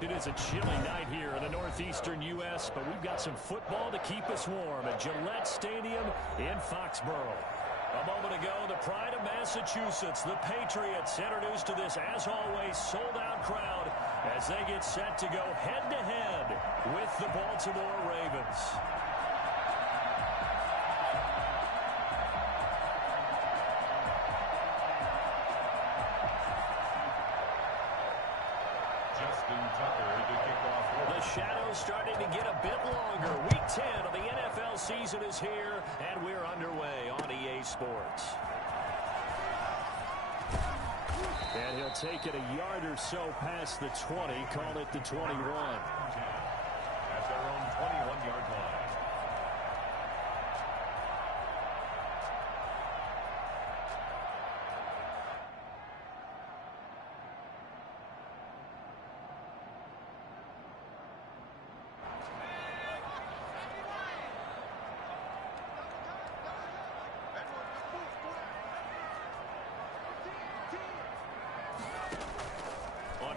It is a chilly night here in the northeastern U.S., but we've got some football to keep us warm at Gillette Stadium in Foxborough. A moment ago, the pride of Massachusetts, the Patriots, introduced to this, as always, sold-out crowd as they get set to go head-to-head with the Baltimore Ravens. The shadow's starting to get a bit longer. Week 10 of the NFL season is here, and we're underway on EA Sports. And he'll take it a yard or so past the 20, call it the 21. At their own 21-yard line.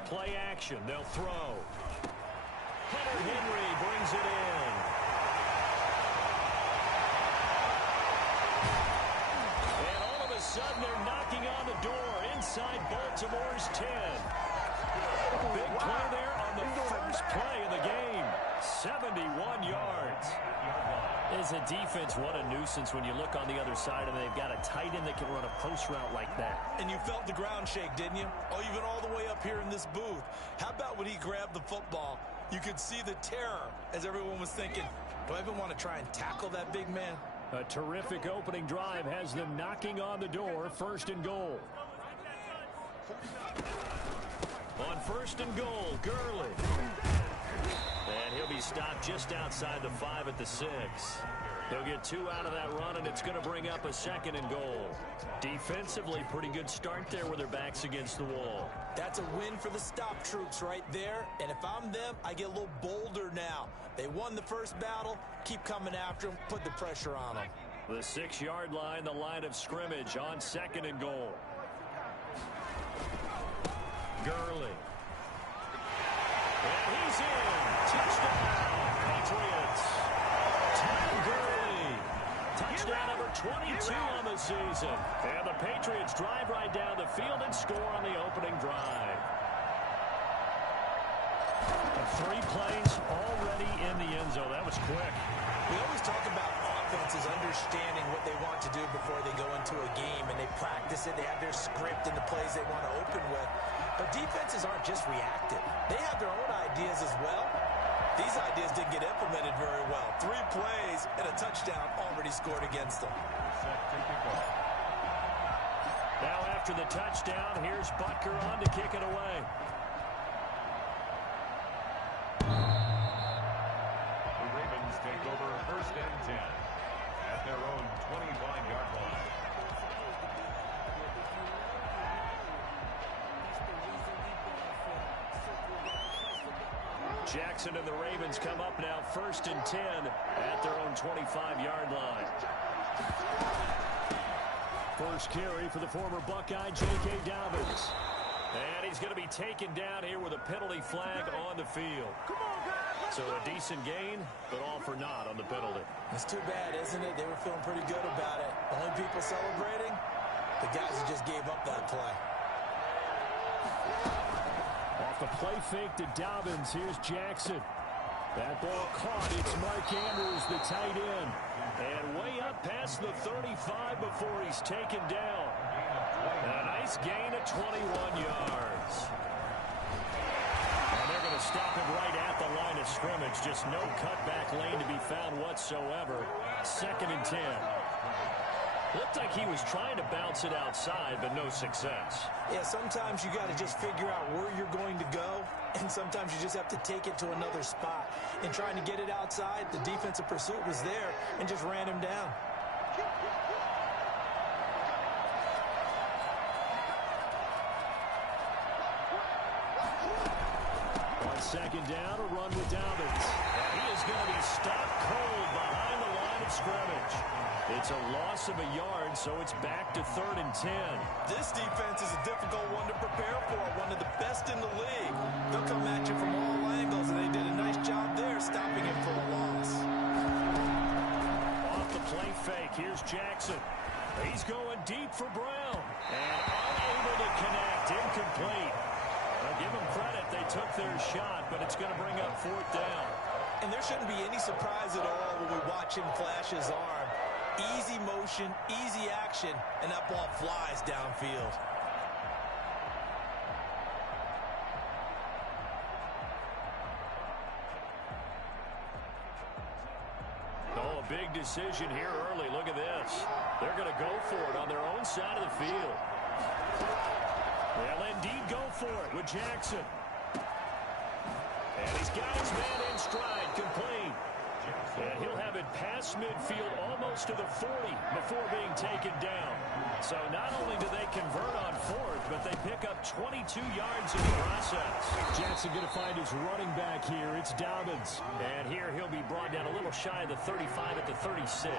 Play action, they'll throw. Hunter Henry brings it in. And all of a sudden, they're knocking on the door inside Baltimore's 10. Big play there on the first play of the game. 71 yards. As a defense, what a nuisance when you look on the other side and they've got a tight end that can run a post route like that. And you felt the ground shake, didn't you? Oh, even all the way up here in this booth. How about when he grabbed the football? You could see the terror as everyone was thinking, do I even want to try and tackle that big man? A terrific opening drive has them knocking on the door, first and goal. On first and goal, Gurley. And he'll be stopped just outside the 5 at the 6. He'll get 2 out of that run, and it's going to bring up a second and goal. Defensively, pretty good start there with their backs against the wall. That's a win for the stop troops right there. And if I'm them, I get a little bolder now. They won the first battle. Keep coming after them. Put the pressure on them. The 6-yard line, the line of scrimmage on second and goal. Gurley. And he's in. Touchdown, Patriots. Todd Gurley. Touchdown number 22 on the season. And the Patriots drive right down the field and score on the opening drive. 3 plays already in the end zone. That was quick. We always talk about offenses understanding what they want to do before they go into a game, and they practice it. They have their script and the plays they want to open with. But defenses aren't just reactive. They have their own ideas as well. These ideas didn't get implemented very well. 3 plays and a touchdown already scored against them. Now after the touchdown, here's Butker on to kick it away. The Ravens take over first and 10 at their own 25-yard line. Jackson and the Ravens come up now first and 10 at their own 25-yard line. First carry for the former Buckeye, J.K. Dobbins. And he's going to be taken down here with a penalty flag on the field. So a decent gain, but all for naught on the penalty. It's too bad, isn't it? They were feeling pretty good about it. The only people celebrating, the guys who just gave up that play. Off the play fake to Dobbins, here's Jackson. That ball caught. It's Mark Andrews, the tight end. And way up past the 35 before he's taken down. A nice gain of 21 yards. And they're going to stop him right at the line of scrimmage. Just no cutback lane to be found whatsoever. Second and 10. Looked like he was trying to bounce it outside, but no success. Yeah, sometimes you got to just figure out where you're going to go, and sometimes you just have to take it to another spot. In trying to get it outside, the defensive pursuit was there and just ran him down. On second down, a run with Dobbins. And he is going to be stopped cold behind the line of scrimmage. It's a loss of a yard, so it's back to third and 10. This defense is a difficult one to prepare for, one of the best in the league. They'll come at you from all Here's Jackson. He's going deep for Brown. And unable to connect. Incomplete. I'll give them credit. They took their shot, but it's going to bring up 4th down. And there shouldn't be any surprise at all when we watch him flash his arm. Easy motion, easy action, and that ball flies downfield. Oh, a big decision here early. Look at this. They're going to go for it on their own side of the field. They'll indeed go for it with Jackson. And he's got his man in stride, complete. And he'll have it past midfield almost to the 40 before being taken down. So not only do they convert on 4th, but they pick up 22 yards in the process. Jackson going to find his running back here. It's Dobbins. And here he'll be brought down a little shy of the 35 at the 36. A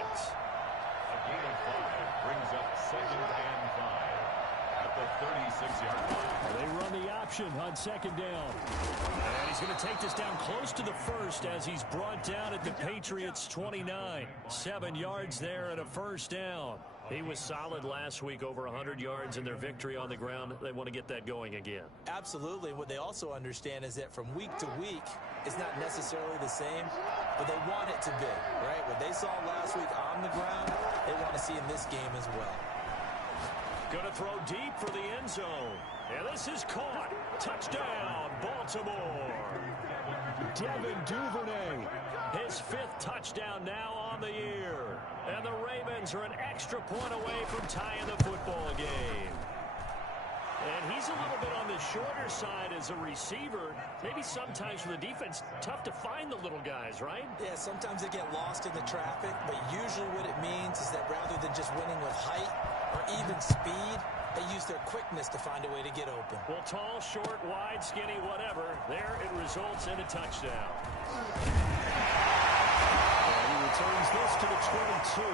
gain of 5 brings up 2nd and 5 at the 36-yard line. They run the option on 2nd down. And he's going to take this down close to the 1st as he's brought down at the Patriots' 29. 7 yards there and a 1st down. He was solid last week, over 100 yards in their victory on the ground. They want to get that going again. Absolutely. What they also understand is that from week to week, it's not necessarily the same, but they want it to be, right? What they saw last week on the ground, they want to see in this game as well. Going to throw deep for the end zone. And this is caught. Touchdown, Baltimore. Devin Duvernay. His 5th touchdown now on the year. And the Ravens are an extra point away from tying the football game. And he's a little bit on the shorter side as a receiver. Maybe sometimes for the defense, tough to find the little guys, right? Yeah, sometimes they get lost in the traffic, but usually what it means is that rather than just winning with height or even speed, they use their quickness to find a way to get open. Well, tall, short, wide, skinny, whatever, there it results in a touchdown. And he returns this to the 22.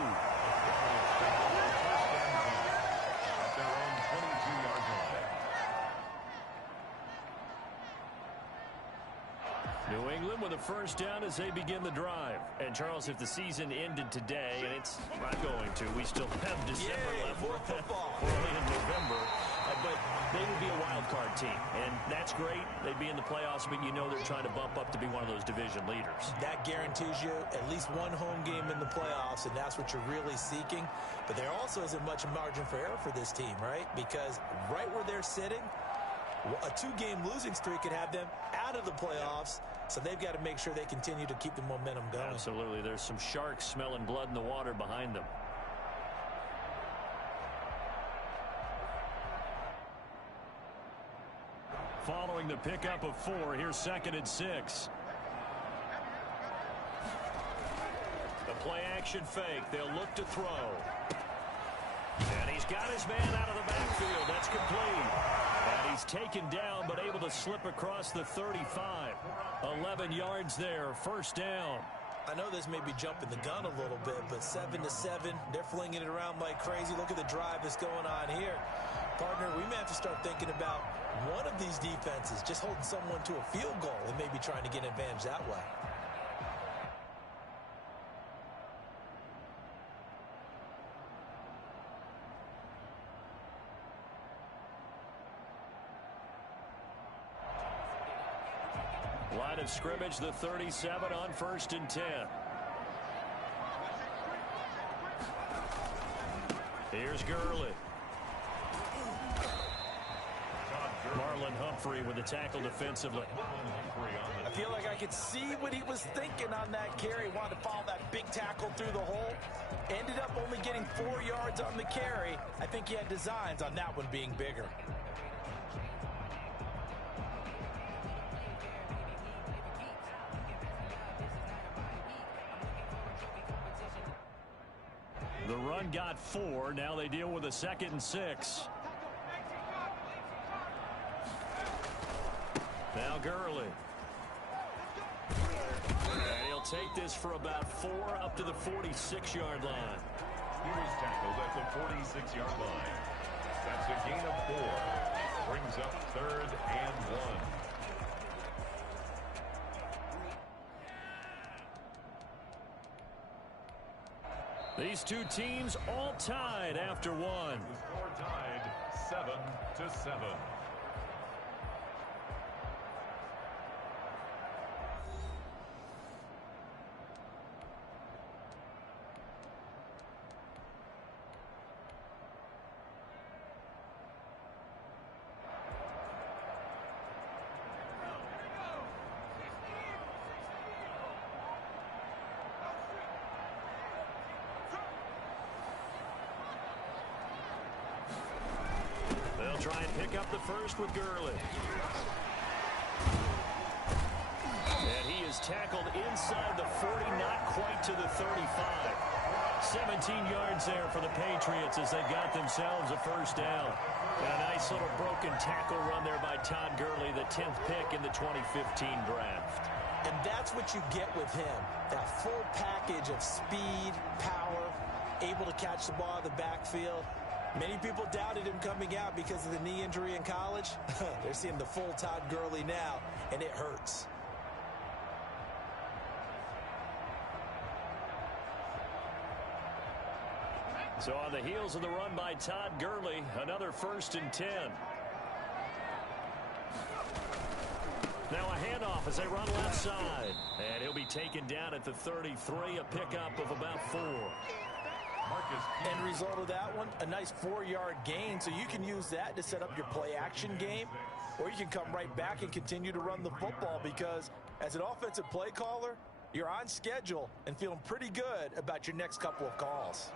At their own 22-yard line. New England with a 1st down as they begin the drive. And, Charles, if the season ended today, and it's not going to, we still have December left. More football. We're only in November. But they would be a wild card team, and that's great. They'd be in the playoffs, but you know they're trying to bump up to be one of those division leaders. That guarantees you at least one home game in the playoffs, and that's what you're really seeking. But there also isn't much margin for error for this team, right? Because right where they're sitting, a 2-game losing streak could have them out of the playoffs, so they've got to make sure they continue to keep the momentum going. Absolutely. There's some sharks smelling blood in the water behind them. Following the pickup of 4, here's 2nd and 6. The play action fake. They'll look to throw. And he's got his man out of the backfield. That's complete. And he's taken down but able to slip across the 35. 11 yards there. 1st down. I know this may be jumping the gun a little bit, but 7-7, they're flinging it around like crazy. Look at the drive that's going on here. Partner, we may have to start thinking about one of these defenses just holding someone to a field goal and maybe trying to get an advantage that way. Line of scrimmage, the 37 on 1st and 10. Here's Gurley. Marlon Humphrey with the tackle defensively. I feel like I could see what he was thinking on that carry. Wanted to follow that big tackle through the hole. Ended up only getting 4 yards on the carry. I think he had designs on that one being bigger. The run got 4. Now they deal with a 2nd and 6. Now Gurley. And he'll take this for about 4 up to the 46-yard line. He's tackled at the 46-yard line. That's a gain of 4. Brings up 3rd and 1. These two teams all tied after one. The score tied 7-7. They'll try and pick up the first with Gurley. And he is tackled inside the 40, not quite to the 35. 17 yards there for the Patriots as they got themselves a first down. And a nice little broken tackle run there by Todd Gurley, the 10th pick in the 2015 draft. And that's what you get with him, that full package of speed, power, able to catch the ball in the backfield. Many people doubted him coming out because of the knee injury in college. They're seeing the full Todd Gurley now, and it hurts. So on the heels of the run by Todd Gurley, another 1st and 10. Now a handoff as they run left side. And he'll be taken down at the 33, a pickup of about 4. End result of that one, a nice 4-yard gain, so you can use that to set up your play-action game, or you can come right back and continue to run the football because as an offensive play caller, you're on schedule and feeling pretty good about your next couple of calls.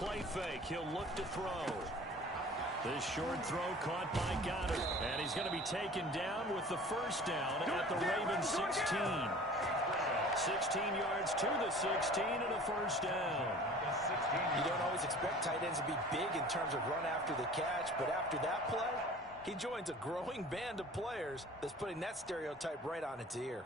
Play fake. He'll look to throw. This short throw caught by Goddard. And he's going to be taken down with the first down at the Ravens 16. 16 yards to the 16 and a first down. You don't always expect tight ends to be big in terms of run after the catch, but after that play, he joins a growing band of players that's putting that stereotype right on its ear.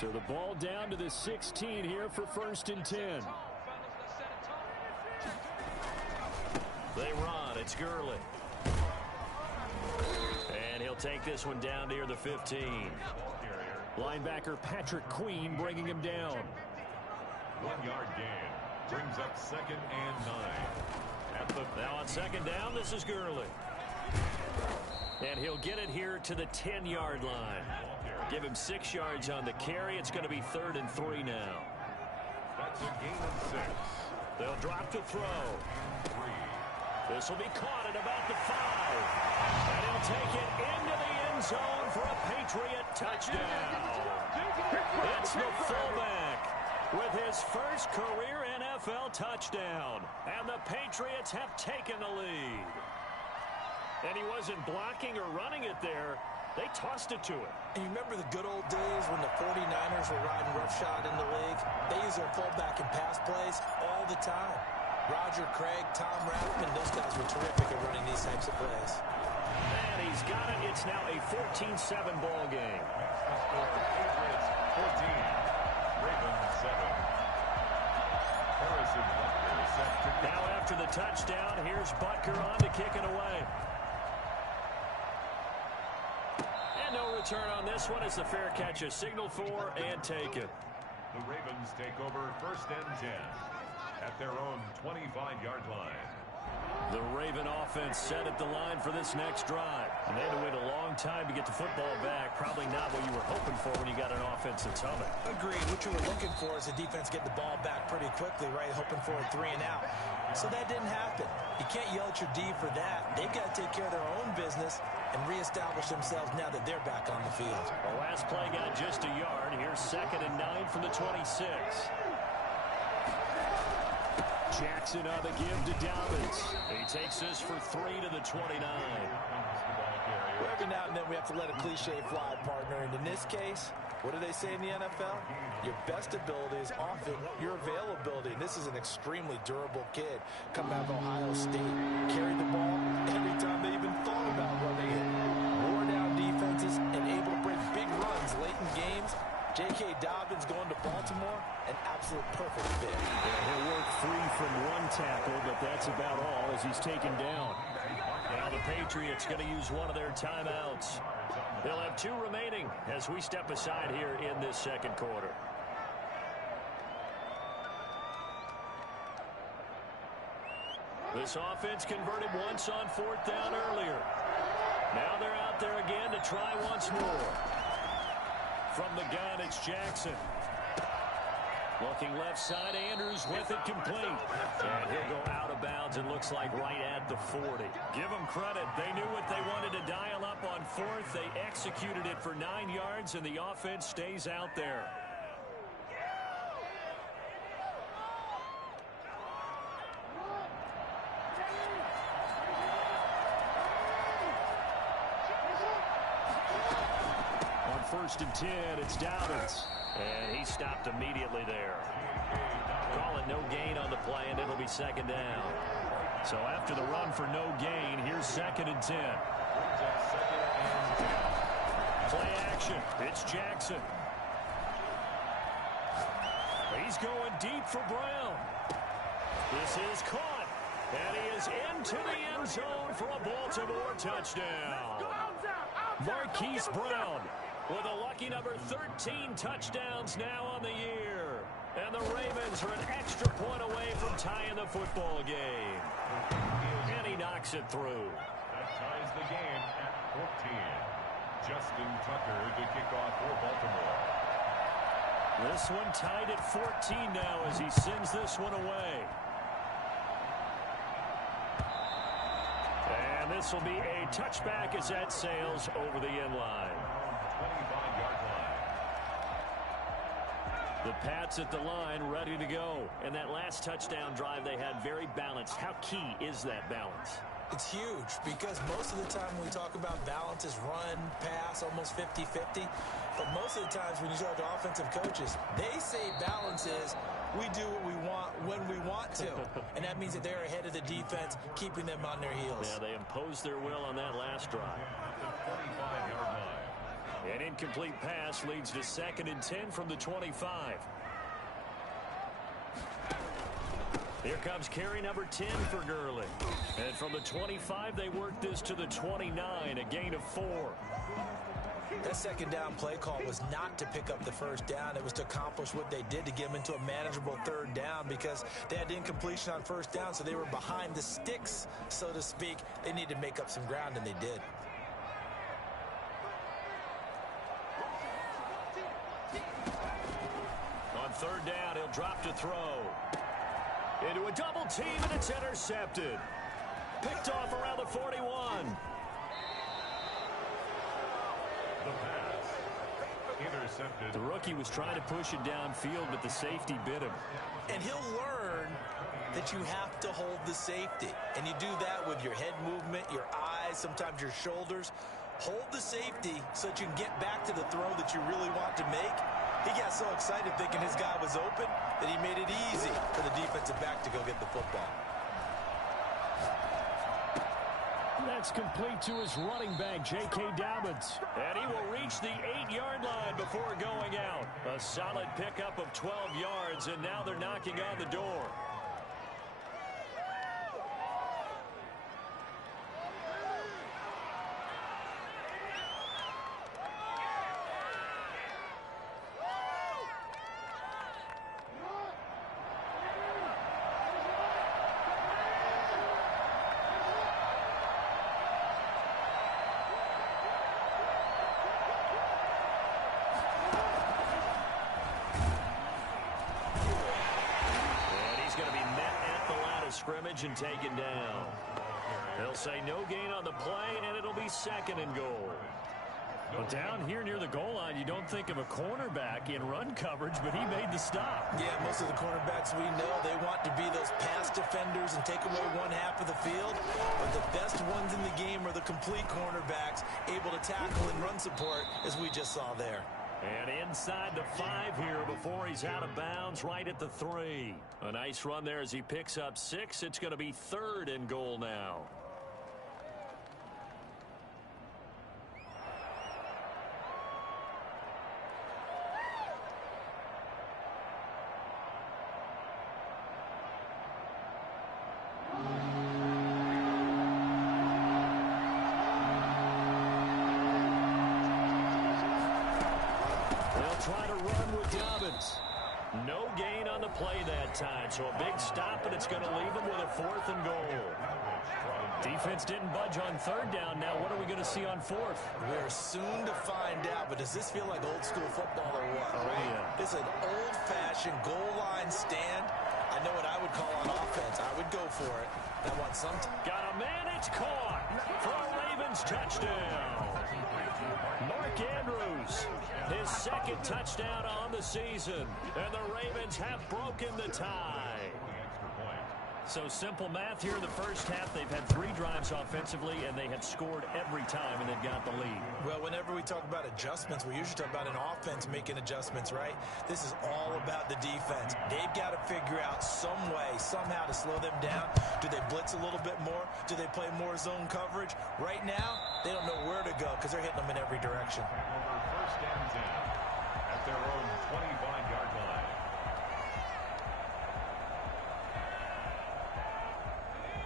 So the ball down to the 16 here for 1st and 10. They run. It's Gurley. And he'll take this one down near the 15. Linebacker Patrick Queen bringing him down. 1-yard gain. Brings up 2nd and 9. Now on 2nd down, this is Gurley. And he'll get it here to the 10-yard line. Give him 6 yards on the carry. It's going to be 3rd and 3 now. That's a gain of 6. They'll drop to throw. 3. This will be caught at about the 5. And he'll take it into the end zone for a Patriot touchdown. It's the fullback with his first career NFL touchdown. And the Patriots have taken the lead. And he wasn't blocking or running it there. They tossed it to him. And you remember the good old days when the 49ers were riding roughshod in the league? They use their fullback in pass plays all the time. Roger Craig, Tom Rathman, those guys were terrific at running these types of plays. And he's got it. It's now a 14-7 ball game. Patriots 14. Ravens 7. Harrison Butker set to go. Now after the touchdown, here's Butker on to kick it away. No return on this one. It's a fair catch, a signal for and take it. The Ravens take over 1st and 10 at their own 25-yard line. The Raven offense set at the line for this next drive. And they had to wait a long time to get the football back. Probably not what you were hoping for when you got an offense that's humming. Agreed. What you were looking for is the defense get the ball back pretty quickly, right? Hoping for a 3 and out. So that didn't happen. You can't yell at your D for that. They've got to take care of their own business and reestablish themselves now that they're back on the field. The last play got just a yard. Here's 2nd and 9 from the 26. Jackson on the give to Dobbins. He takes this for 3 to the 29. Wherever Every now and then we have to let a cliche fly, partner. And in this case, what do they say in the NFL? Your best ability is often your availability. And this is an extremely durable kid coming out of Ohio State. Carried the ball every time they even thought about running it. Wore down defenses and able to break big runs late in games. J.K. Dobbins going to Baltimore, an absolute perfect fit. Yeah, he'll work free from one tackle, but that's about all as he's taken down. Now the Patriots going to use one of their timeouts. They'll have 2 remaining as we step aside here in this second quarter. This offense converted once on 4th down earlier. Now they're out there again to try once more. From the gun, it's Jackson. Looking left side, Andrews with it complete. And he'll go out of bounds, and looks like right at the 40. Give them credit. They knew what they wanted to dial up on 4th. They executed it for 9 yards, and the offense stays out there. On 1st and 10, it's Dobbins. And he stopped immediately there. Call it no gain on the play, and it'll be 2nd down. So after the run for no gain, here's 2nd and 10. Play action. It's Jackson. He's going deep for Brown. This is caught. And he is into the end zone for a Baltimore touchdown. Marquise Brown with a lucky number 13 touchdowns now on the year. And the Ravens are an extra point away from tying the football game. And he knocks it through. That ties the game at 14. Justin Tucker to kick off for Baltimore. This one tied at 14 now as he sends this one away. And this will be a touchback as that sails over the end line. 25-yard line. The Pats at the line, ready to go. And that last touchdown drive they had, very balanced. How key is that balance? It's huge because most of the time when we talk about balance is run, pass, almost 50-50. But most of the times when you talk to offensive coaches, they say balance is we do what we want when we want to. And that means that they're ahead of the defense, keeping them on their heels. Yeah, they imposed their will on that last drive. 35-yard line. An incomplete pass leads to 2nd and 10 from the 25. Here comes carry number 10 for Gurley. And from the 25, they work this to the 29, a gain of 4. That 2nd down play call was not to pick up the 1st down. It was to accomplish what they did to get them into a manageable 3rd down because they had incompletion on 1st down, so they were behind the sticks, so to speak. They needed to make up some ground, and they did. On 3rd down, he'll drop to throw. Into a double team, and it's intercepted. Picked off around the 41. The pass. Intercepted. The rookie was trying to push it downfield, but the safety bit him. And he'll learn that you have to hold the safety. And you do that with your head movement, your eyes, sometimes your shoulders. Hold the safety so that you can get back to the throw that you really want to make. He got so excited thinking his guy was open that he made it easy for the defensive back to go get the football. That's complete to his running back, J.K. Dobbins. And he will reach the 8-yard line before going out. A solid pickup of 12 yards, and now they're knocking on the door. Scrimmage and taken down. They'll say no gain on the play, and it'll be 2nd and goal. Well, down here near the goal line, you don't think of a cornerback in run coverage, but he made the stop. Yeah, most of the cornerbacks we know, they want to be those pass defenders and take away one half of the field. But the best ones in the game are the complete cornerbacks, able to tackle and run support, as we just saw there. And inside the 5 here before he's out of bounds, right at the 3. A nice run there as he picks up 6. It's going to be 3rd and goal now. Try to run with Dobbins. No gain on the play that time, so a big stop, and it's going to leave him with a 4th and goal. Defense didn't budge on 3rd down. Now what are we going to see on 4th? We're soon to find out, but does this feel like old school football or what? Oh, yeah. It's an old-fashioned goal line stand. I know what I would call on offense. I would go for it. I want some. Got a man, it's caught for a Ravens touchdown. Mark Andrews, his 2nd touchdown on the season, and the Ravens have broken the tie. So simple math here in the first half. They've had 3 drives offensively, and they have scored every time, and they've got the lead. Well, whenever we talk about adjustments, we usually talk about an offense making adjustments, right? This is all about the defense. They've got to figure out some way, somehow to slow them down. Do they blitz a little bit more? Do they play more zone coverage? Right now, they don't know where to go because they're hitting them in every direction. First and 10 at their own 25-yard line.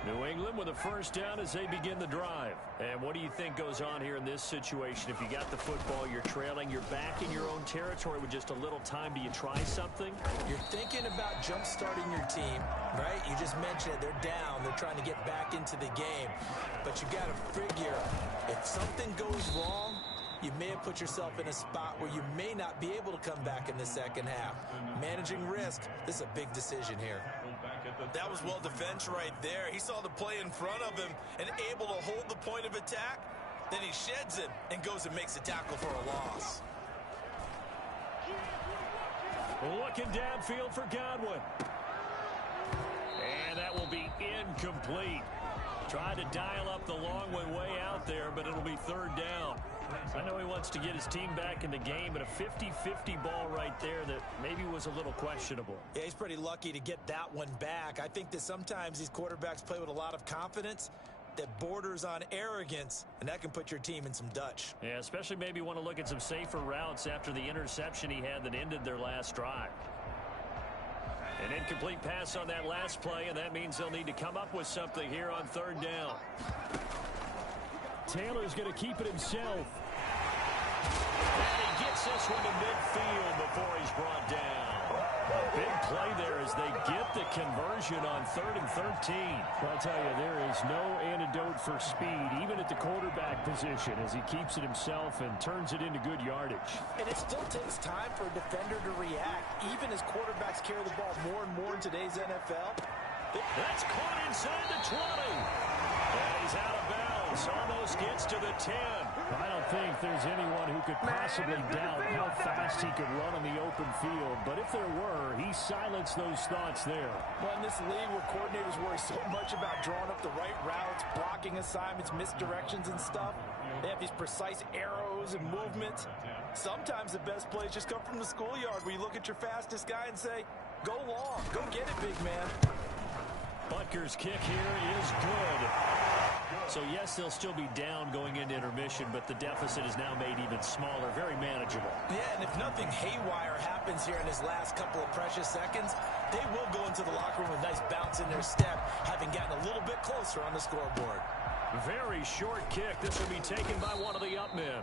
New England with a first down as they begin the drive. And what do you think goes on here in this situation? If you got the football, you're trailing, you're back in your own territory with just a little time. Do you try something? You're thinking about jump-starting your team, right? You just mentioned it. They're down. They're trying to get back into the game. But you got to figure, if something goes wrong, you may have put yourself in a spot where you may not be able to come back in the second half. Managing risk, this is a big decision here. That was well defense right there. He saw the play in front of him and able to hold the point of attack. Then he sheds it and goes and makes a tackle for a loss. Looking downfield for Godwin. And that will be incomplete. Tried to dial up the long way out there, but it'll be 3rd down. I know he wants to get his team back in the game, but a 50-50 ball right there that maybe was a little questionable. Yeah, he's pretty lucky to get that one back. I think that sometimes these quarterbacks play with a lot of confidence that borders on arrogance, and that can put your team in some Dutch. Yeah, especially maybe want to look at some safer routes after the interception he had that ended their last drive. An incomplete pass on that last play, and that means they'll need to come up with something here on 3rd down. Taylor's going to keep it himself. And he gets this one to midfield before he's brought down. A big play there as they get the conversion on 3rd and 13. I'll tell you, there is no antidote for speed, even at the quarterback position, as he keeps it himself and turns it into good yardage. And it still takes time for a defender to react, even as quarterbacks carry the ball more and more in today's NFL. That's caught inside the 20. And he's out of bounds. Almost gets to the 10. I don't think there's anyone who could possibly doubt how fast he could run on the open field. But if there were, he silenced those thoughts there. Well, in this league where coordinators worry so much about drawing up the right routes, blocking assignments, misdirections and stuff, they have these precise arrows and movements. Sometimes the best plays just come from the schoolyard where you look at your fastest guy and say, go long, go get it, big man. Butker's kick here is good. So, yes, they'll still be down going into intermission, but the deficit is now made even smaller, very manageable. Yeah, and if nothing haywire happens here in his last couple of precious seconds, they will go into the locker room with a nice bounce in their step, having gotten a little bit closer on the scoreboard. Very short kick. This will be taken by one of the up men.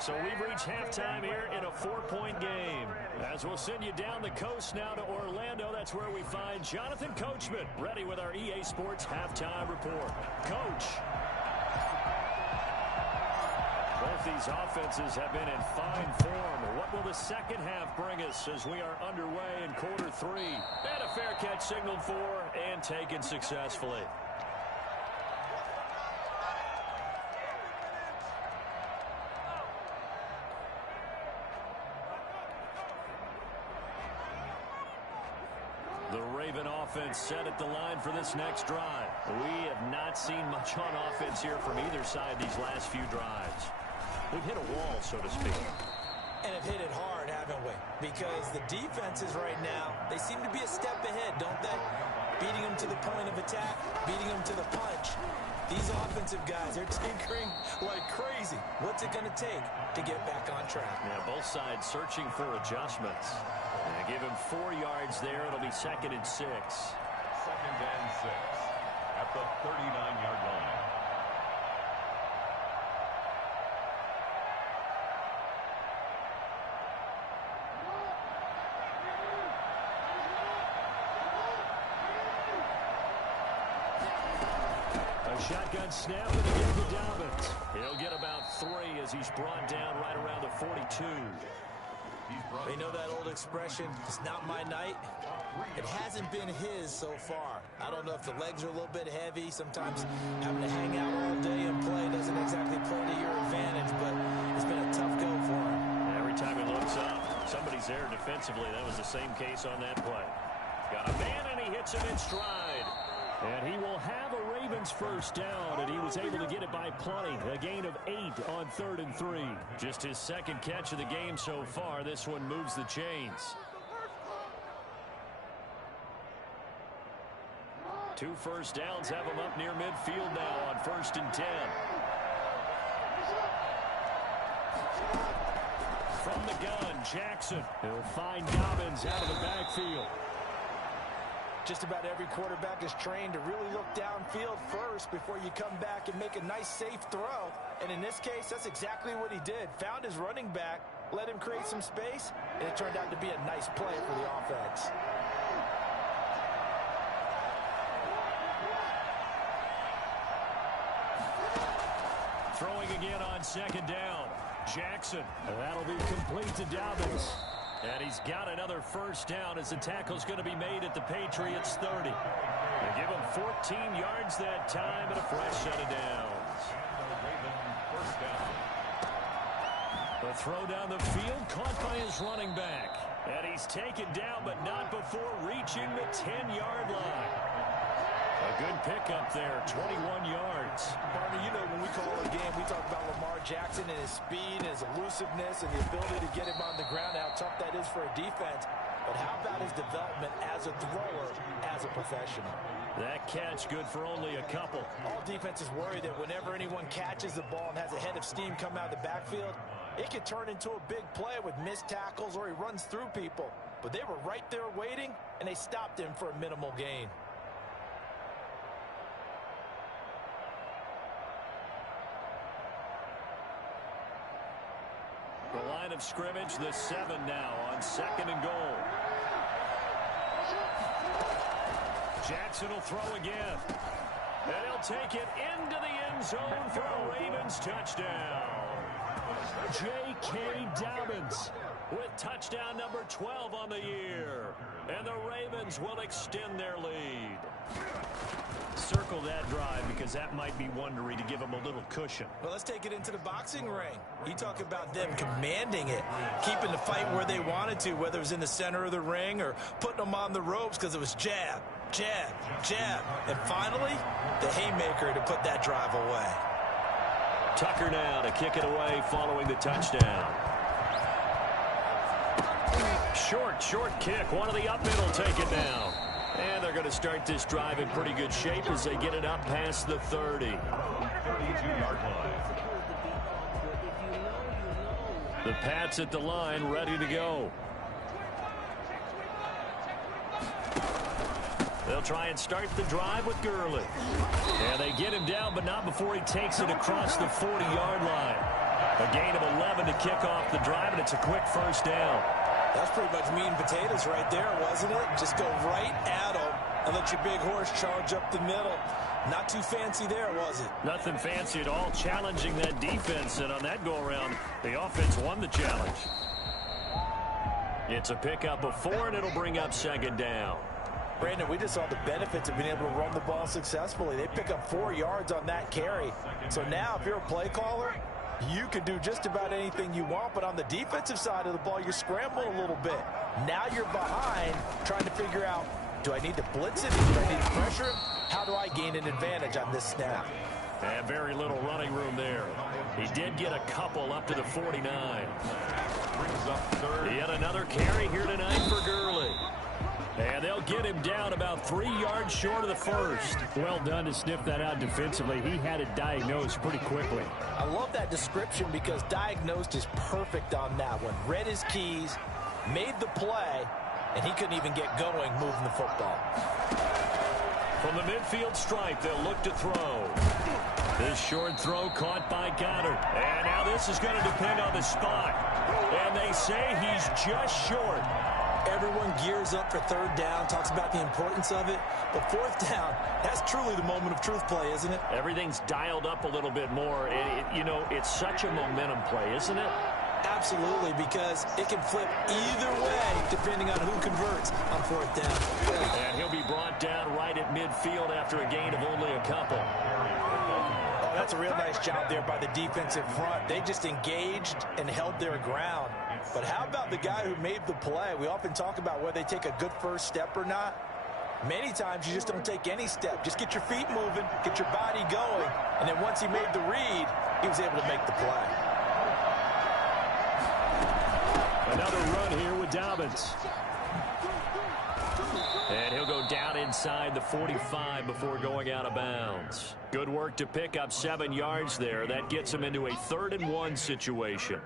So we've reached halftime here in a 4-point game. As we'll send you down the coast now to Orlando, that's where we find Jonathan Coachman, ready with our EA Sports Halftime Report. Coach. Both these offenses have been in fine form. What will the second half bring us as we are underway in quarter 3? And a fair catch signaled for and taken successfully. The Raven offense set at the line for this next drive. We have not seen much on offense here from either side these last few drives. We've hit a wall, so to speak. And have hit it hard, haven't we? Because the defenses right now, they seem to be a step ahead, don't they? Beating them to the point of attack, beating them to the punch. These offensive guys, they're tinkering like crazy. What's it going to take to get back on track? Yeah, both sides searching for adjustments. Give him 4 yards there. It'll be 2nd and 6. 2nd and 6 at the 39-yard line. A shotgun snap and again to Dobbins. He'll get about 3 as he's brought down right around the 42. They know that old expression, it's not my night. It hasn't been his so far. I don't know if the legs are a little bit heavy. Sometimes having to hang out all day and play doesn't exactly play to your advantage, but it's been a tough go for him. Every time he looks up, somebody's there defensively. That was the same case on that play. Got a man, and he hits him in stride. And he will have a Ravens first down, and he was able to get it by plenty. A gain of 8 on 3rd and 3. Just his 2nd catch of the game so far. This one moves the chains. 2 first downs have him up near midfield now on 1st and 10. From the gun, Jackson. He'll find Dobbins out of the backfield. Just about every quarterback is trained to really look downfield first before you come back and make a nice, safe throw. And in this case, that's exactly what he did. Found his running back, let him create some space, and it turned out to be a nice play for the offense. Throwing again on 2nd down. Jackson. That'll be complete to Dobbins. And he's got another first down as the tackle's going to be made at the Patriots 30. They give him 14 yards that time and a fresh set of downs. The throw down the field caught by his running back. And he's taken down, but not before reaching the 10-yard line. A good pickup there, 21 yards. Barney, you know when we call a game, we talk about Lamar Jackson and his speed and his elusiveness and the ability to get him on the ground, how tough that is for a defense. But how about his development as a thrower, as a professional? That catch good for only a couple. All defenses worry that whenever anyone catches the ball and has a head of steam come out of the backfield, it can turn into a big play with missed tackles or he runs through people. But they were right there waiting, and they stopped him for a minimal gain. The line of scrimmage, the 7 now on 2nd and goal. Jackson will throw again. And he'll take it into the end zone for a Ravens touchdown. J.K. Dobbins with touchdown number 12 on the year. And the Ravens will extend their lead. Circle that drive because that might be one to give them a little cushion. Well, let's take it into the boxing ring. You talk about them commanding it, keeping the fight where they wanted to, whether it was in the center of the ring or putting them on the ropes because it was jab, jab, jab. And finally, the haymaker to put that drive away. Tucker now to kick it away following the touchdown. Short kick. One of the up middle take it down. And they're going to start this drive in pretty good shape as they get it up past the 30. 32-yard line. The Pats at the line, ready to go. They'll try and start the drive with Gurley. And they get him down, but not before he takes it across the 40-yard line. A gain of 11 to kick off the drive, and it's a quick first down. That's pretty much meat and potatoes right there, wasn't it? Just go right at them and let your big horse charge up the middle. Not too fancy there, was it? Nothing fancy at all, challenging that defense, and on that go-around, the offense won the challenge. It's a pickup of 4, and it'll bring up 2nd down. Brandon, we just saw the benefits of being able to run the ball successfully. They pick up 4 yards on that carry. So now, if you're a play caller, you can do just about anything you want, but on the defensive side of the ball, you're scrambling a little bit. Now you're behind, trying to figure out Do I need to blitz it? Do I need to pressure him? How do I gain an advantage on this snap? And very little running room there. He did get a couple up to the 49. Brings up third. Yet another carry here tonight for Gurley. And they'll get him down about 3 yards short of the first. Well done to sniff that out defensively. He had it diagnosed pretty quickly. I love that description because diagnosed is perfect on that one. Read his keys, made the play, and he couldn't even get going moving the football. From the midfield stripe, they'll look to throw. This short throw caught by Goddard. And now this is going to depend on the spot. And they say he's just short. Everyone gears up for third down, talks about the importance of it. But fourth down, that's truly the moment of truth play, isn't it? Everything's dialed up a little bit more. You know, it's such a momentum play, isn't it? Absolutely, because it can flip either way depending on who converts on fourth down. And he'll be brought down right at midfield after a gain of only a couple. Oh, that's a real nice job there by the defensive front. They just engaged and held their ground. But how about the guy who made the play? We often talk about whether they take a good first step or not. Many times you just don't take any step. Just get your feet moving, get your body going, and then once he made the read, he was able to make the play. Another run here with Dobbins. And he'll go down inside the 45 before going out of bounds. Good work to pick up 7 yards there. That gets him into a 3rd and 1 situation.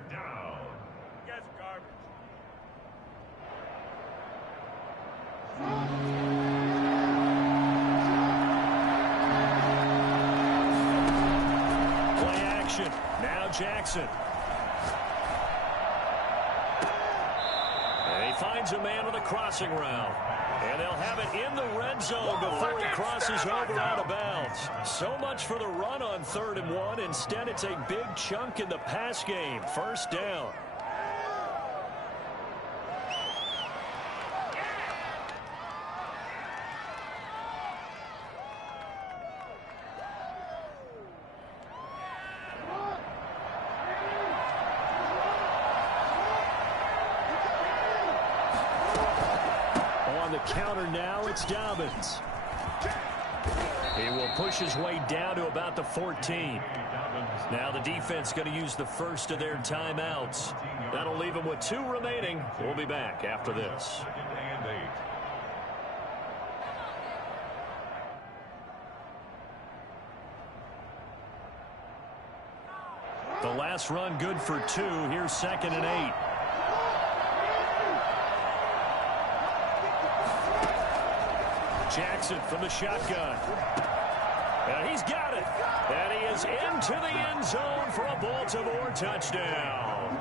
Play action. Now Jackson. And he finds a man on the crossing route. And they'll have it in the red zone before he crosses over out of bounds. So much for the run on 3rd and 1. Instead, it's a big chunk in the pass game. First down. Counter now, it's Dobbins. He will push his way down to about the 14. Now the defense going to use the first of their timeouts. That'll leave them with 2 remaining. We'll be back after this. The last run good for 2. Here's 2nd and 8. Jackson from the shotgun. And he's got it. And he is into the end zone for a Baltimore touchdown.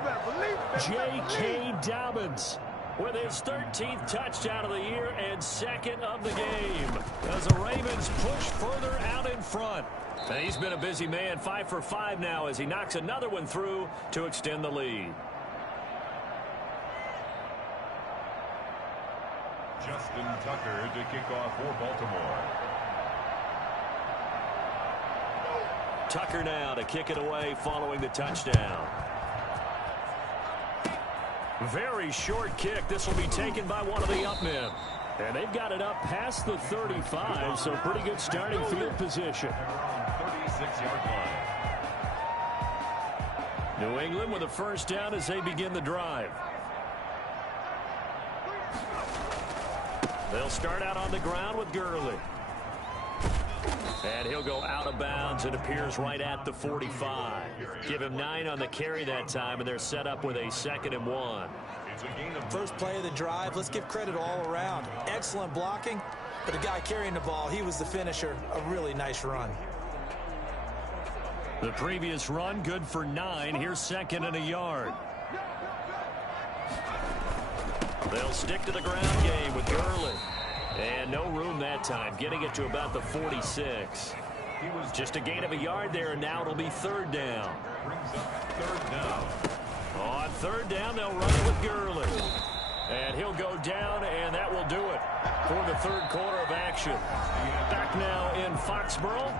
J.K. Dobbins with his 13th touchdown of the year and 2nd of the game as the Ravens push further out in front. And he's been a busy man, 5 for 5 now as he knocks another one through to extend the lead. Justin Tucker to kick off for Baltimore. Tucker now to kick it away following the touchdown. Very short kick. This will be taken by one of the up men. And they've got it up past the 35, so pretty good starting field position. 36-yard line. New England with a first down as they begin the drive. They'll start out on the ground with Gurley. And he'll go out of bounds. It appears right at the 45. Give him 9 on the carry that time, and they're set up with a 2nd and 1. First play of the drive, let's give credit all around. Excellent blocking, but the guy carrying the ball, he was the finisher. A really nice run. The previous run, good for 9. Here's 2nd and a yard. They'll stick to the ground game with Gurley. And no room that time, getting it to about the 46. Just a gain of a yard there, and now it'll be 3rd down. Brings up 3rd down. On 3rd down, they'll run it with Gurley. And he'll go down, and that will do it for the 3rd quarter of action. Back now in Foxborough.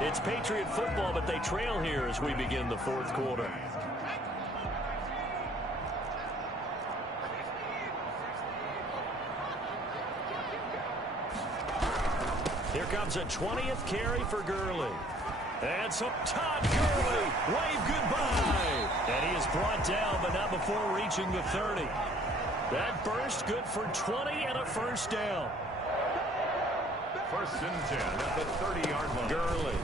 It's Patriot football, but they trail here as we begin the 4th quarter. Here comes a 20th carry for Gurley. And so Todd Gurley, wave goodbye. And he is brought down, but not before reaching the 30. That burst good for 20 and a first down. 1st and 10 at the 30-yard line. Gurley.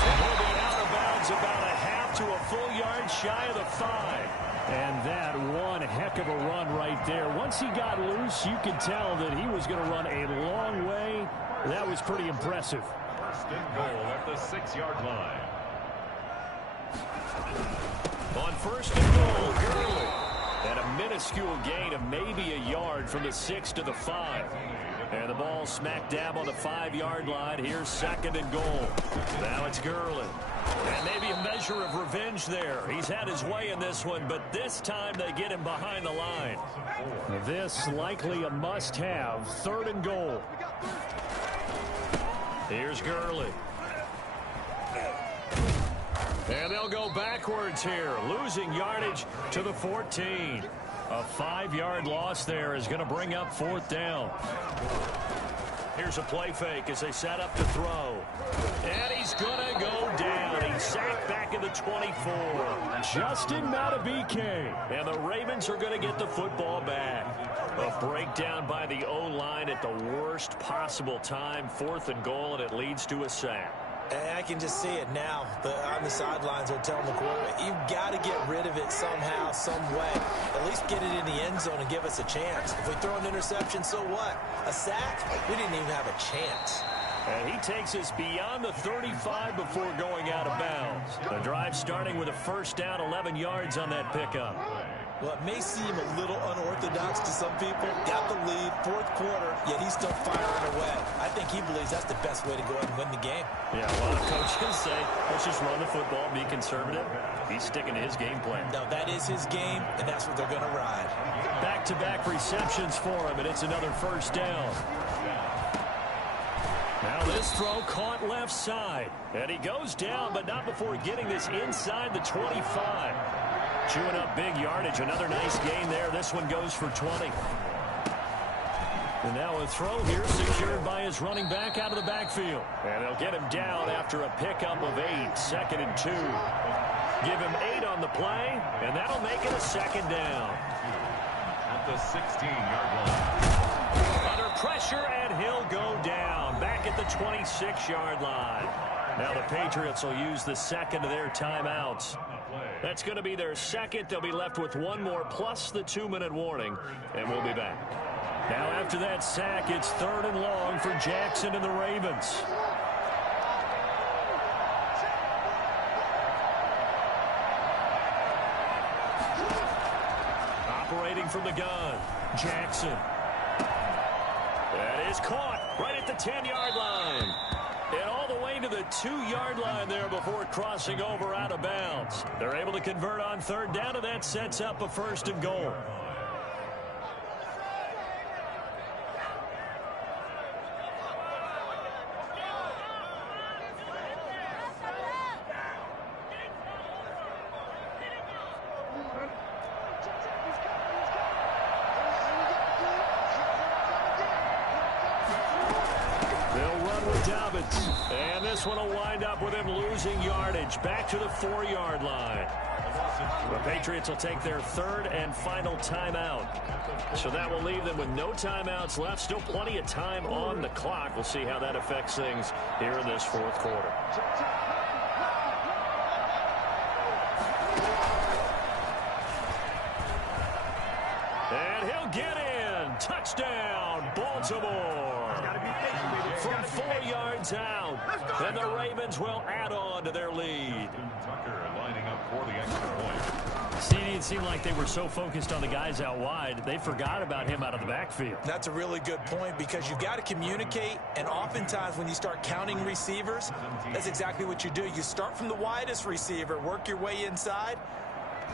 And he'll be out of bounds about a half to a full yard shy of the 5. And that one heck of a run right there. Once he got loose, you could tell that he was going to run a long way. That was pretty impressive. 1st and goal at the 6-yard line. On 1st and goal, Gurley. And a minuscule gain of maybe a yard from the 6 to the 5. And the ball smack dab on the 5-yard line. Here's 2nd and goal. Now it's Gurley. And maybe a measure of revenge there. He's had his way in this one, but this time they get him behind the line. This likely a must-have. 3rd and goal. Here's Gurley. And they'll go backwards here, losing yardage to the 14. A 5-yard loss there is going to bring up 4th down. Here's a play fake as they set up to throw. And he's going to go down. He's sacked back at the 24. Justin Matabike. And the Ravens are going to get the football back. A breakdown by the O-line at the worst possible time. 4th and goal, and it leads to a sack. And I can just see it now. On the sidelines, they're telling the quarterback, you've got to get rid of it somehow, some way. At least get it in the end zone and give us a chance. If we throw an interception, so what? A sack? We didn't even have a chance. And he takes us beyond the 35 before going out of bounds. The drive starting with a 1st down, 11 yards on that pickup. Well, it may seem a little unorthodox to some people. Got the lead, 4th quarter, yet he's still firing away. I think he believes that's the best way to go ahead and win the game. Yeah, a lot of coaches say, let's just run the football, be conservative. He's sticking to his game plan. No, that is his game, and that's what they're going to ride. Back-to-back receptions for him, and it's another 1st down. Now this throw caught left side. And he goes down, but not before getting this inside the 25. Chewing up big yardage. Another nice gain there. This one goes for 20. And now a throw here secured by his running back out of the backfield. And they'll get him down after a pickup of 8. 2nd and 2. Give him 8 on the play, and that'll make it a 2nd down. At the 16-yard line. Under pressure, and he'll go down. Back at the 26-yard line. Now the Patriots will use the 2nd of their timeouts. That's going to be their 2nd. They'll be left with 1 more plus the 2-minute warning, and we'll be back. Now after that sack, it's 3rd and long for Jackson and the Ravens. Operating from the gun, Jackson. That is caught right at the 10-yard line. And all the way to the 2-yard line there before crossing over out of bounds. They're able to convert on 3rd down, and that sets up a 1st and goal. And this one will wind up with him losing yardage back to the 4-yard line. The Patriots will take their 3rd and final timeout. So that will leave them with no timeouts left. Still plenty of time on the clock. We'll see how that affects things here in this 4th quarter. And he'll get in. Touchdown, Baltimore. From 4 yards out. And the Ravens will add on to their lead. Tucker lining up for the extra point. See, it seemed like they were so focused on the guys out wide, they forgot about him out of the backfield. That's a really good point because you've got to communicate, and oftentimes when you start counting receivers, that's exactly what you do. You start from the widest receiver, work your way inside.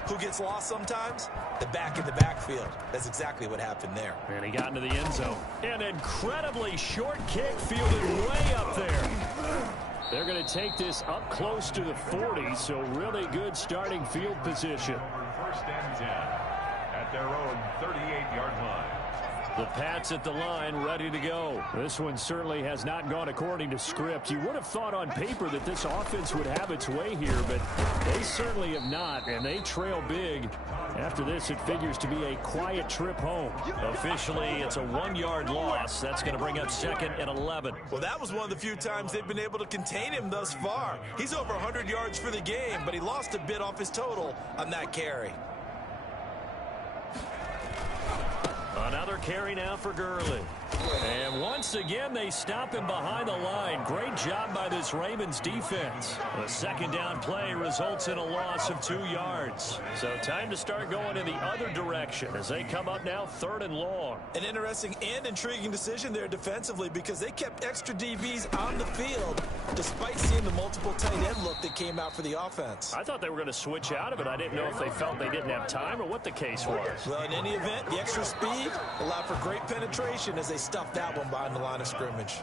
Who gets lost sometimes? The back in the backfield. That's exactly what happened there. And he got into the end zone. An incredibly short kick fielded way up there. They're going to take this up close to the 40, so really good starting field position. 1st and 10 at their own 38-yard line. The Pats at the line, ready to go. This one certainly has not gone according to script. You would have thought on paper that this offense would have its way here, but they certainly have not, and they trail big. After this, it figures to be a quiet trip home. Officially, it's a 1-yard loss. That's going to bring up second and 11. Well, that was one of the few times they've been able to contain him thus far. He's over 100 yards for the game, but he lost a bit off his total on that carry. Another carry now for Gurley. And once again, they stop him behind the line. Great job by this Ravens defense. The second down play results in a loss of 2 yards. So time to start going in the other direction as they come up now 3rd and long. An interesting and intriguing decision there defensively because they kept extra DBs on the field despite seeing the multiple tight end look that came out for the offense. I thought they were going to switch out of it. I didn't know if they felt they didn't have time or what the case was. Well, in any event, the extra speed allowed for great penetration as they stuffed that one behind the line of scrimmage.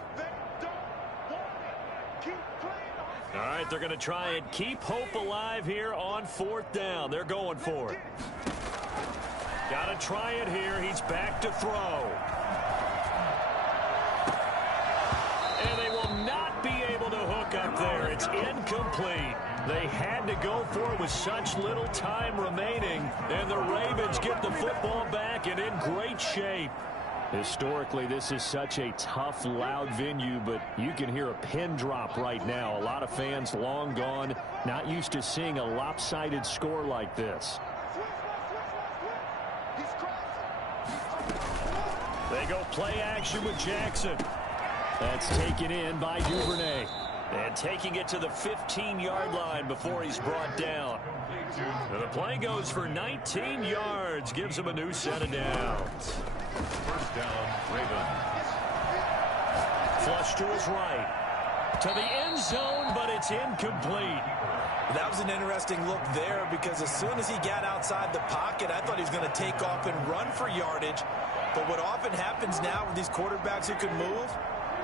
All right, they're going to try and keep hope alive here on 4th down. They're going for it. Got to try it here. He's back to throw. And they will not be able to hook up there. It's incomplete. They had to go for it with such little time remaining, and the Ravens get the football back and in great shape. Historically, this is such a tough, loud venue, but you can hear a pin drop right now. A lot of fans long gone, not used to seeing a lopsided score like this. They go play action with Jackson. That's taken in by Duvernay. And taking it to the 15-yard line before he's brought down. And the play goes for 19 yards, gives him a new set of downs. First down, Ravens. Flush to his right. To the end zone, but it's incomplete. That was an interesting look there because as soon as he got outside the pocket, I thought he was going to take off and run for yardage. But what often happens now with these quarterbacks who can move,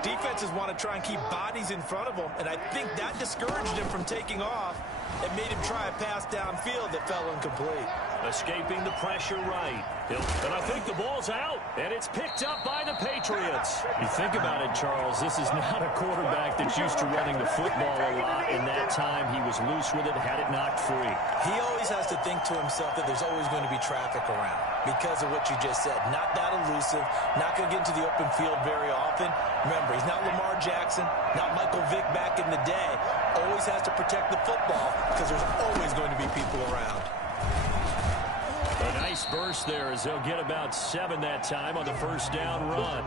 defenses want to try and keep bodies in front of them, and I think that discouraged him from taking off and made him try a pass downfield that fell incomplete. Escaping the pressure right. And I think the ball's out, and it's picked up by the Patriots. You think about it, Charles, this is not a quarterback that's used to running the football a lot. In that time, he was loose with it, had it knocked free. He always has to think to himself that there's always going to be traffic around because of what you just said. Not that elusive, not going to get into the open field very often. Remember, he's not Lamar Jackson, not Michael Vick back in the day. Always has to protect the football because there's always going to be people around. A nice burst there as they'll get about 7 that time on the first down run.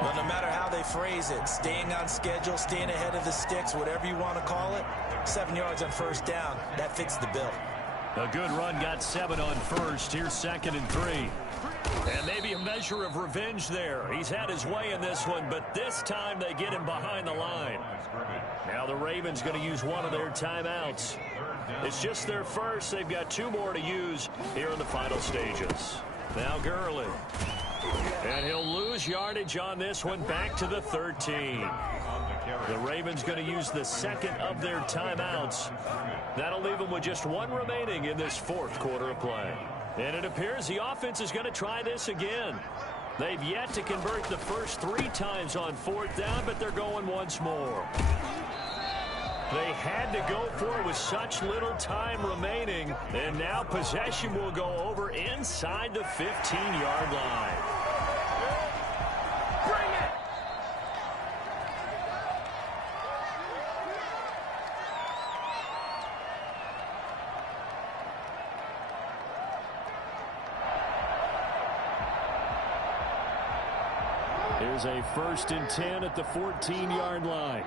Well, no matter how they phrase it, staying on schedule, staying ahead of the sticks, whatever you want to call it, 7 yards on first down, that fits the bill. A good run got 7 on first. Here's 2nd and 3. And maybe a measure of revenge there. He's had his way in this one, but this time they get him behind the line. Now the Ravens going to use one of their timeouts. It's just their first. They've got 2 more to use here in the final stages. Now Gurley. And he'll lose yardage on this one back to the 13. The Ravens going to use the 2nd of their timeouts. That'll leave them with just 1 remaining in this 4th quarter of play. And it appears the offense is going to try this again. They've yet to convert the first 3 times on 4th down, but they're going once more. They had to go for it with such little time remaining, and now possession will go over inside the 15-yard line. Bring it! Here's a 1st and 10 at the 14-yard line.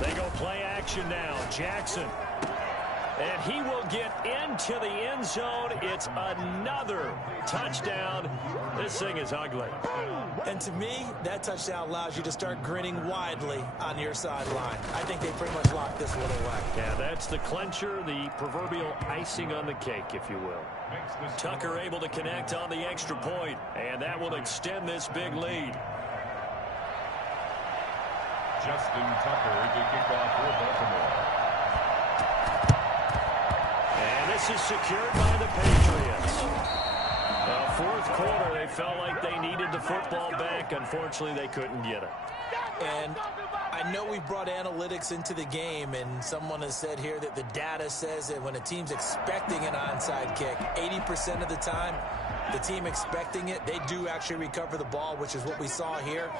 They go play action now. Jackson. And he will get into the end zone. It's another touchdown. This thing is ugly. And to me, that touchdown allows you to start grinning widely on your sideline. I think they pretty much locked this one away. Yeah, that's the clincher, the proverbial icing on the cake, if you will. Tucker able to connect on the extra point, and that will extend this big lead. Justin Tucker to kick off for Baltimore. this is secured by the Patriots. Fourth quarter, they felt like they needed the football back. Unfortunately, they couldn't get it. And I know we brought analytics into the game, and someone has said here that the data says that when a team's expecting an onside kick, 80% of the time, the team expecting it, they do actually recover the ball, which is what we saw here.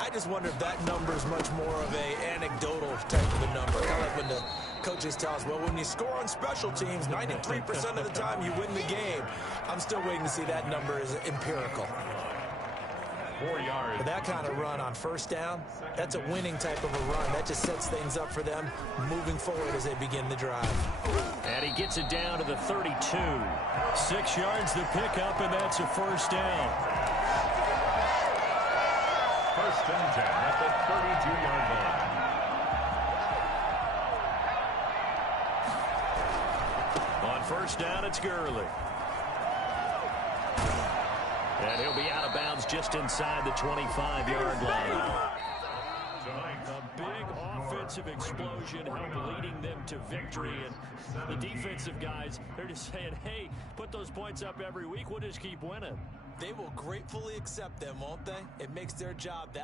I just wonder if that number is much more of a anecdotal type of a number. Kind of like when the coaches tell us, well, when you score on special teams, 93% of the time you win the game. I'm still waiting to see that number is empirical. 4 yards. But that kind of run on first down, that's a winning type of a run. That just sets things up for them moving forward as they begin the drive. And he gets it down to the 32. 6 yards the pickup, and that's a first down. First and 10 at the 32-yard line. On first down, it's Gurley. And he'll be out of bounds just inside the 25-yard line. A big offensive explosion helped leading them to victory. And the defensive guys, they're just saying, hey, put those points up every week. We'll just keep winning. They will gratefully accept them, won't they? It makes their job that